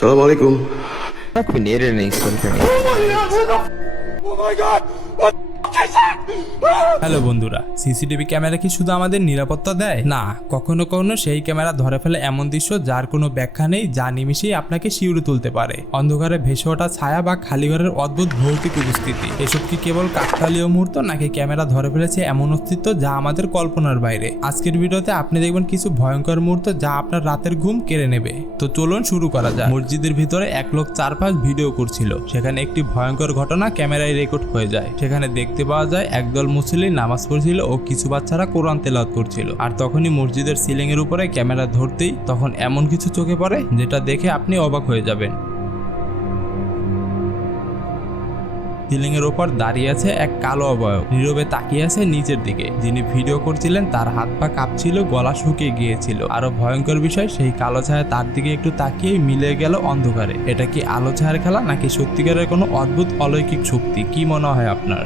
Assalamualaikum. Aku needed an extension. Oh my god! What the is that? Hello বন্ধুরা, CCTV camera কি শুধু আমাদের নিরাপত্তা দেয়? না, কখনো কখনো সেই ক্যামেরা ধরে ফেলে এমন দৃশ্য যার কোনো ব্যাখ্যা নেই, যা নিমিশেই আপনাকে শিউরে তুলতে পারে। অন্ধকারে ভেসে ওঠা ছায়া বা খালি ঘরের অদ্ভুত ভৌতিক উপস্থিতি, এসব কি কেবল কাকতালীয় মুহূর্ত, নাকি ক্যামেরা ধরে ফেলেছে এমন অস্তিত্ব যা আমাদের কল্পনার বাইরে? আজকের ভিডিওতে আপনি দেখবেন কিছু ভয়ঙ্কর মুহূর্ত যা আপনার রাতের ঘুম কেড়ে নেবে। তো চলুন শুরু করা যাক। মসজিদের ভিতরে এক লোক চারপাশ ভিডিও করছিল। সেখানে একটি ভয়ঙ্কর ঘটনা ক্যামেরায় রেকর্ড হয়ে যায়। সেখানে দেখতে পাওয়া যায় একদল মুসল্লি নামাজ পড়ছিল ও কিছু বাচ্চারা কোরআন তেলাওয়াত করছিল। আর তখনই মসজিদের সিলিং এর উপরে ক্যামেরা ধরতেই তখন এমন কিছু চোখে পড়ে যেটা দেখে আপনি অবাক হয়ে যাবেন। সিলিং এর উপর দাঁড়িয়ে আছে এক কালো অবয়ব, নীরবে তাকিয়ে আছে নিচের দিকে। যিনি ভিডিও করছিলেন তার হাত পা কাঁপছিল, গলা শুকিয়ে গিয়েছিল। আরো ভয়ঙ্কর বিষয়, সেই কালো ছায়া তার দিকে একটু তাকিয়ে মিলে গেল অন্ধকারে। এটা কি আলো ছায়ার খেলা, নাকি সত্যিকারের কোনো অদ্ভুত অলৌকিক শক্তি? কি মনে হয় আপনার?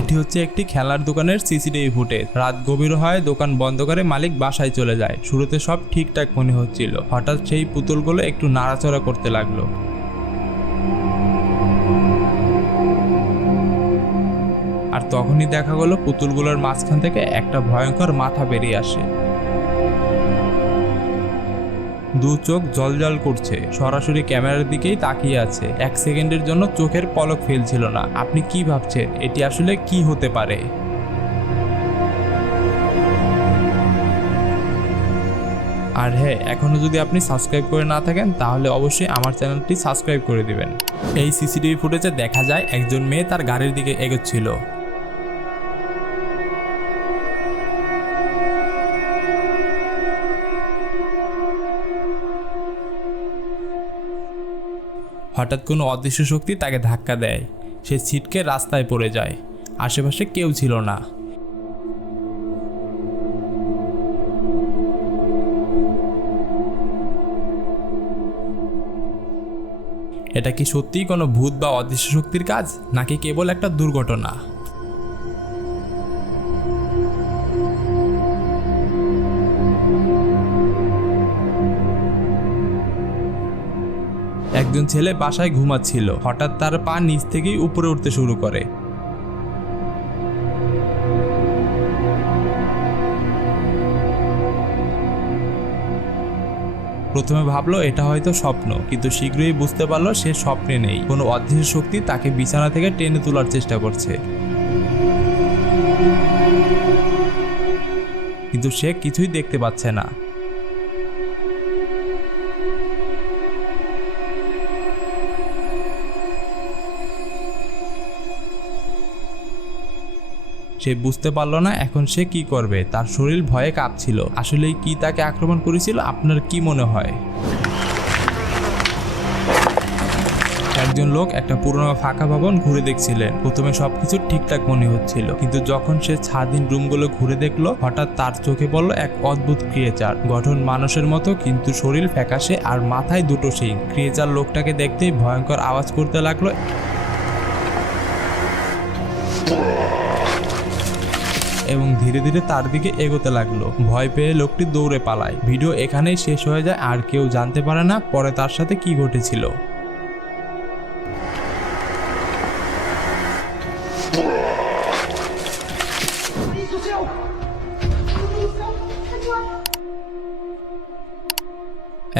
এটি হচ্ছে একটি খেলার দোকানের সিসিটিভি ফুটেজ। রাত গভীর হয়, দোকান বন্ধ করে মালিক বাসায় চলে যায়। শুরুতে সব ঠিকঠাক মনে হচ্ছিল, হঠাৎ সেই পুতুলগুলো একটু নাড়াচড়া করতে লাগলো। আর তখনই দেখা গেল পুতুলগুলোর মাঝখান থেকে একটা ভয়ঙ্কর মাথা বেরিয়ে আসে। দু চোখ জলজল করছে, সরাসরি ক্যামেরার দিকেই তাকিয়ে আছে। এক সেকেন্ডের জন্য চোখের পলক ফেলছিল না। আপনি কি ভাবছেন এটি আসলে কি হতে পারে? আর হ্যাঁ, এখনো যদি আপনি সাবস্ক্রাইব করে না থাকেন তাহলে অবশ্যই আমার চ্যানেলটি সাবস্ক্রাইব করে দিবেন। এই সিসিটিভি ফুটেজে দেখা যায় একজন মেয়ে তার গাড়ির দিকে এগোচ্ছিল। হঠাৎ কোনো অদৃশ্য শক্তি তাকে ধাক্কা দেয়। সে ছিটকে রাস্তায় পড়ে যায়। আশেপাশে কেউ ছিল না। এটা কি সত্যিই কোনো ভূত বা অদৃশ্য শক্তির কাজ, নাকি কেবল একটা দুর্ঘটনা? একজন ছেলে বাসায় ঘুমাচ্ছিল। হঠাৎ তার পা নিচ থেকেই উপরে উঠতে শুরু করে। প্রথমে ভাবলো এটা হয়তো স্বপ্ন, কিন্তু শীঘ্রই বুঝতে পারলো সে স্বপ্নে নেই। কোনো অদৃশ্য শক্তি তাকে বিছানা থেকে টেনে তোলার চেষ্টা করছে। কিন্তু সে কিছুই দেখতে পাচ্ছে না। সে বুঝতে পারল না এখন সে কি করবে। তার শরীর ভয়ে কাঁপছিল। আসলেই কি তাকে আক্রমণ করেছিল? আপনার কি মনে হয়? একজন লোক একটা পুরনো ফাঁকা ভবন ঘুরে দেখছিলেন। প্রথমে সবকিছু ঠিকঠাক মনে হচ্ছিল, কিন্তু যখন সে স্বাধীন রুমগুলো ঘুরে দেখলো, হঠাৎ তার চোখে পড়লো এক অদ্ভুত ক্রিয়েচার। গঠন মানুষের মতো, কিন্তু শরীর ফ্যাকাশে আর মাথায় দুটো শিং। ক্রিয়েচার লোকটাকে দেখতেই ভয়ঙ্কর আওয়াজ করতে লাগলো এবং ধীরে ধীরে তার দিকে এগোতে লাগলো। ভয় পেয়ে লোকটি দৌড়ে পালায়। ভিডিও এখানেই শেষ হয়ে যায় আর কেউ জানতে পারে না পরে তার সাথে কি ঘটেছিল।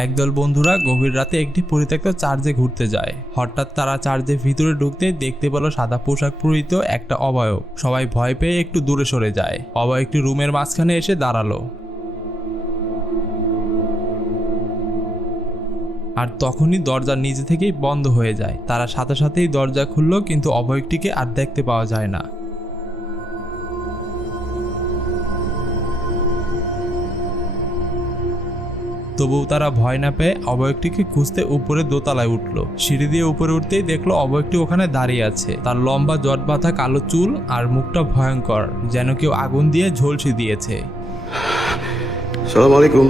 একদল বন্ধুরা গভীর রাতে একটি পরিত্যক্ত চার্চে ঘুরতে যায়। হঠাৎ তারা চার্চের ভিতরে ঢুকতে দেখতে পেল সাদা পোশাক পরিহিত একটা অবয়ব। সবাই ভয় পেয়ে একটু দূরে সরে যায়। অবয়বটি রুমের মাঝখানে এসে দাঁড়ালো। আর তখনই দরজা নিজে থেকেই বন্ধ হয়ে যায়। তারা সাথে সাথেই দরজা খুলল, কিন্তু অবয়বটিকে আর দেখতে পাওয়া যায় না। তবুও তারা ভয় না পেয়ে অবয়বটিকে খুঁজতে উপরে দোতলায় উঠল। সিঁড়ি দিয়ে উপরে উঠতেই দেখলো অবয়বটি ওখানে দাঁড়িয়ে আছে। তার লম্বা জট বাঁধা কালো চুল আর মুখটা ভয়ঙ্কর, যেন কেউ আগুন দিয়ে ঝলসে দিয়েছে। Assalamualaikum.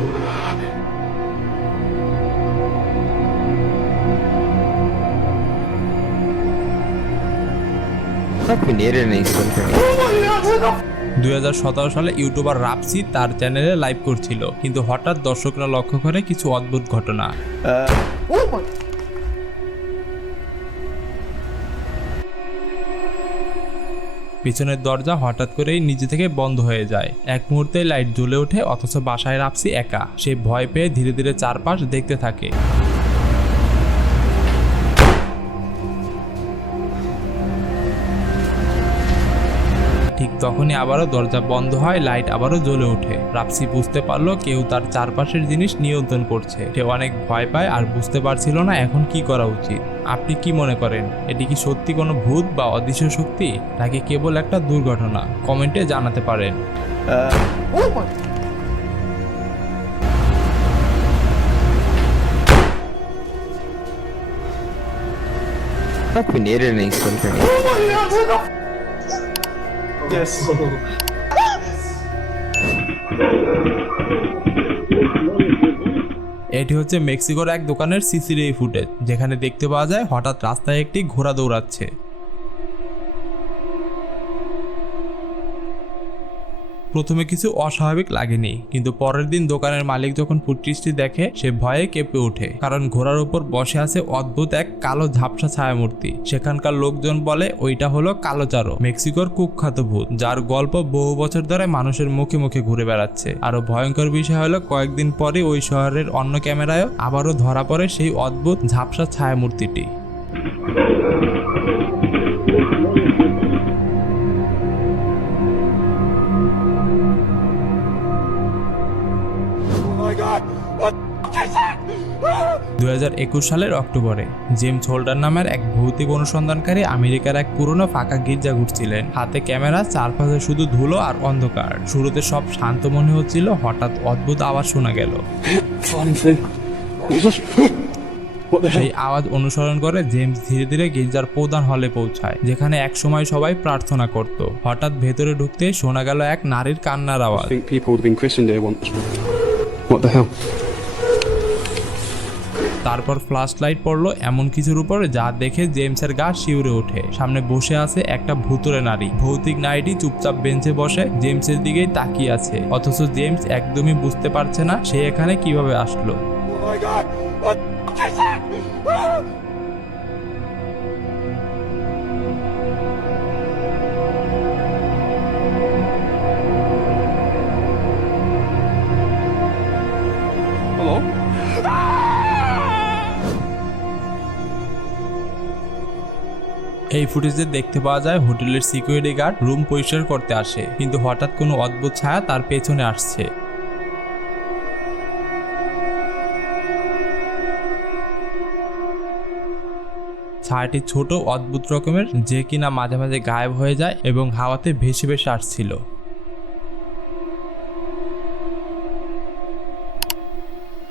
Finire na install করে নি। 2017 সালে ইউটিউবার রাপসি তার চ্যানেলে লাইভ করছিল, কিন্তু হঠাৎ দর্শকরা লক্ষ্য করে কিছু অদ্ভুত ঘটনা। পিছনের দরজা হঠাৎ করেই নিজে থেকে বন্ধ হয়ে যায়। এক মুহূর্তে লাইট জ্বলে ওঠে, অথচ বাসায় রাপসি একা। সে ভয় পেয়ে ধীরে ধীরে চারপাশ দেখতে থাকে। ঠিক তখনই আবারও দরজা বন্ধ হয়, লাইট আবারও জ্বলে ওঠে। রাপসি বুঝতে পারলো কেউ তার চারপাশের জিনিস নিয়ন্ত্রণ করছে। সে অনেক ভয় পায় আর বুঝতে পারছিল না এখন কি করা উচিত। আপনি কি মনে করেন, এটি কি সত্যি কোনো ভূত বা অদৃশ্য শক্তি, নাকি কেবল একটা দুর্ঘটনা? কমেন্টে জানাতে পারেন। Finire na install করে নি। Yes. এটি হচ্ছে মেক্সিকোর এক দোকানের সিসিটিভি ফুটেজ, যেখানে দেখতে পাওয়া যায় হঠাৎ রাস্তায় একটি ঘোড়া দৌড়াচ্ছে। প্রথমে কিছু অস্বাভাবিক লাগেনি, কিন্তু পরের দিন দোকানের মালিক যখন ফুটেজটি দেখে সে ভয়ে কেঁপে ওঠে, কারণ ঘোড়ার উপর বসে আছে অদ্ভুত এক কালো ঝাপসা ছায়ামূর্তি। সেখানকার লোকজন বলে ওইটা হলো কালোচারো, মেক্সিকোর কুখ্যাত ভূত, যার গল্প বহু বছর ধরে মানুষের মুখে মুখে ঘুরে বেড়াচ্ছে। আরো ভয়ঙ্কর বিষয় হলো কয়েকদিন পরে ওই শহরের অন্য ক্যামেরায়ও আবারও ধরা পড়ে সেই অদ্ভুত ঝাপসা ছায়ামূর্তিটি। Oh my God! What the is that? 2021 সালের অক্টোবরে জেমস হোল্ডার নামের এক ভৌতিক অনুসন্ধানকারী আমেরিকার এক পুরনো ফাঁকা গির্জা ঘুরছিলেন। হাতে ক্যামেরা, চারপাশে শুধু ধুলো আর অন্ধকার। শুরুতে সব শান্ত মনে হচ্ছিল, হঠাৎ অদ্ভুত আওয়াজ শোনা গেল। Flying thing. What was that? What the hell? সেই আওয়াজ অনুসরণ করে জেমস ধীরে ধীরে গির্জার প্রধান হলে পৌঁছায়, যেখানে একসময় সবাই প্রার্থনা করত। হঠাৎ ভেতরে ঢুকতে শোনা গেল এক নারীর কান্নার আওয়াজ। I think people would have been christened here once. What the hell? তারপর ফ্ল্যাশ লাইট পড়লো এমন কিছুর উপরে যা দেখে জেমসের গা শিউরে ওঠে। সামনে বসে আছে একটা ভুতুড়ে নারী। ভৌতিক নারীটি চুপচাপ বেঞ্চে বসে জেমসের দিকেই তাকিয়ে আছে, অথচ জেমস একদমই বুঝতে পারছে না সে এখানে কিভাবে আসলো। Oh my God! What the is that? Hello? এই ফুটেজে দেখতে পাওয়া যায় হোটেলের সিকিউরিটি গার্ড রুম পরিষ্কার করতে আসে, কিন্তু হঠাৎ কোনো অদ্ভুত ছায়া তার পেছনে আসছে। ছায়াটি ছোট, অদ্ভুত রকমের, যে কিনা মাঝে মাঝে গায়েব হয়ে যায় এবং হাওয়াতে ভেসে ভেসে আসছিল।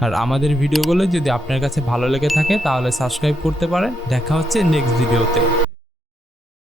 আর আমাদের ভিডিওগুলো যদি আপনার কাছে ভালো লেগে থাকে তাহলে সাবস্ক্রাইব করতে পারেন। দেখা হচ্ছে নেক্সট ভিডিওতে।